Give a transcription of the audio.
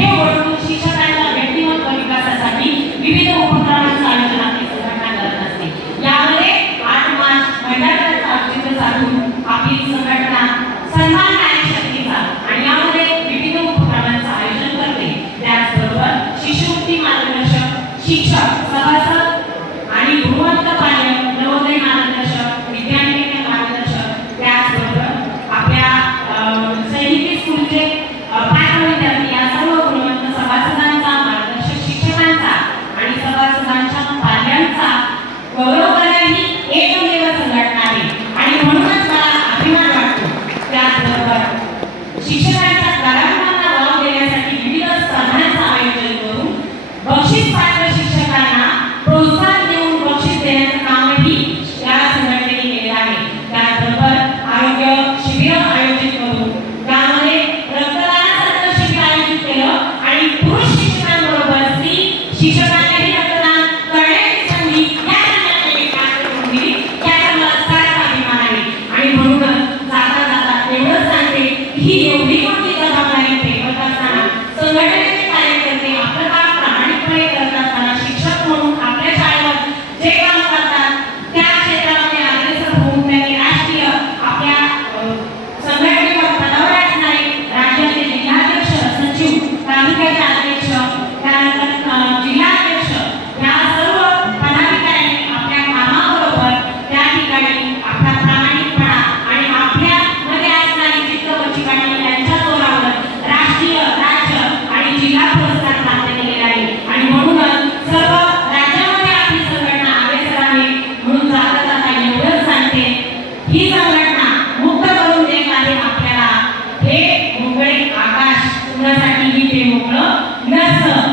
हे ओळखून शिक्षकांच्या व्यक्तिमत्व विकासासाठी विविध उपक्रमांचं आयोजन आपली संघटना करत असते. यामध्ये आठ मार्च भंडारकरचा औचित्य साधून आपली संघटना सन्मान कार्यशक्तीचा आणि यामध्ये विविध उपक्रमांचं आयोजन करते. त्याचबरोबर शिष्यवृत्ती मार्गदर्शक शिक्षक ಶಿಕ್ಷಣ He Nasa TV demo ko, nasa